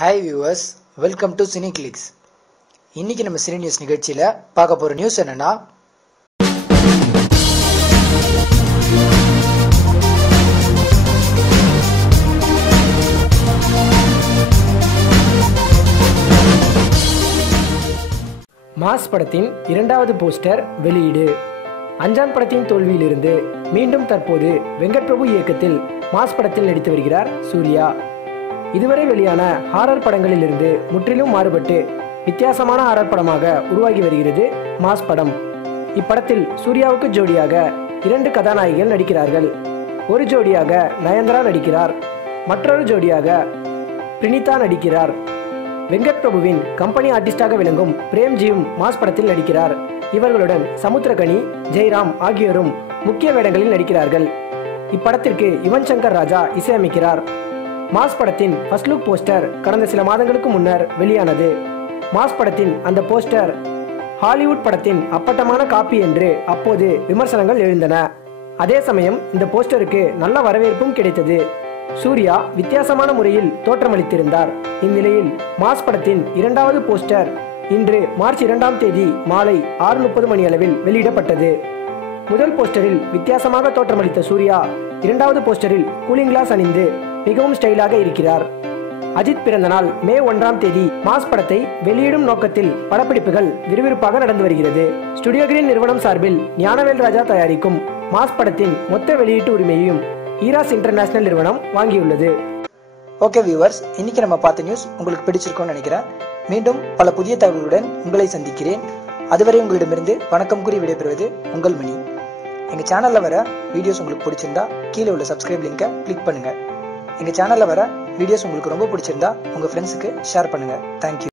Hi viewers, welcome to cine clicks. இன்னைக்கு நம்ம cine news நிகழ்ச்சியில் பார்க்க போகிற நியூஸ் என்னன்னா, மாஸ் படத்தின் இரண்டாவது போஸ்டர் வெளியீடு. அஞ்சான் படத்தின் தோல்வியிலிருந்து மீண்டும் தற்போது வெங்கட் பிரபு இயக்கத்தில் மாஸ் படத்தில் நடித்து வருகிறார் சூர்யா. இதுவரை வெளியான ஹாரர் படங்களில் இருந்து முற்றிலும் மாறுபட்டு வித்தியாசமான ஹாரர் படமாக உருவாகி வருகிறது மாஸ் படம். இப்படத்தில் சூர்யாவுக்கு ஜோடியாக 2 கதாநாயகிகள் நடிக்கிறார்கள். ஒரு ஜோடியாக நயன்தாரா நடிக்கிறார், மற்றொரு ஜோடியாக பிரினிதா நடிக்கிறார். வெங்கட் பிரபுவின் கம்பெனி ஆர்டிஸ்டாக விளங்கும் பிரேம்ஜியும் மாஸ் படத்தில் நடிக்கிறார். இவர்களுடன் சமுத்திரகனி, ஜெயராம் ஆகியோரும் முக்கிய வேடங்களில் நடிக்கிறார்கள். இப்படத்திற்கு யுவன் சங்கர் ராஜா இசையமைக்கிறார். மாஸ் படத்தின் ஃபர்ஸ்ட் லுக் போஸ்டர் கடந்த சில மாதங்களுக்கு முன்னர் வெளியானது. மாஸ் படத்தின் அந்த போஸ்டர் ஹாலிவுட் படத்தின் அப்பட்டமான காப்பி என்று அப்போது விமர்சனங்கள் எழுந்தன. அதே சமயம் இந்த போஸ்டருக்கு நல்ல வரவேற்பும் கிடைத்தது. சூர்யா வித்தியாசமான முறையில் தோற்றமளித்திருந்தார். இந்நிலையில் மாஸ் படத்தின் இரண்டாவது போஸ்டர் இன்று மார்ச் 2ஆம் தேதி மாலை 6:30 மணி அளவில் வெளியிடப்பட்டது. முதல் போஸ்டரில் வித்தியாசமாக தோற்றமளித்த சூர்யா இரண்டாவது போஸ்டரில் கூலிங் கிளாஸ் அணிந்து மிகவும் ஸ்டைலாக இருக்கிறார். அஜித் பிறந்தநாள் மே 1ஆம் தேதி மாஸ் படத்தை வெளியிடும் நோக்கத்தில் படப்பிடிப்புகள் விறுவிறுப்பாக நடந்து வருகிறது. ஸ்டுடியோ கிரீன் நிறுவனம் சார்பில் ஞானவேல் ராஜா தயாரிக்கும் மாஸ் படத்தின் மொத்த வெளியீட்டு உரிமையையும் ஈராஸ் இன்டர்நேஷனல் நிறுவனம் வாங்கியுள்ளது. ஓகே வியூவர்ஸ், இன்னைக்கு நம்ம பார்த்த நியூஸ் உங்களுக்கு பிடிச்சிருக்கும்னு நினைக்கிறேன். மீண்டும் பல புதிய தகவல்களுடன் உங்களை சந்திக்கிறேன். அதுவரை உங்களிடமிருந்து வணக்கம் கூறி விடைபெறுவது உங்கள் மணி. எங்க சேனல்ல வர வீடியோஸ் உங்களுக்கு பிடிச்சிருந்தா கீழே உள்ள சப்ஸ்கிரைப் லிங்கை கிளிக் பண்ணுங்க. எங்க சேனல்ல வர வீடியோஸ் உங்களுக்கு ரொம்ப பிடிச்சிருந்தா உங்க ஃப்ரெண்ட்ஸுக்கு ஷேர் பண்ணுங்க. தேங்க்யூ.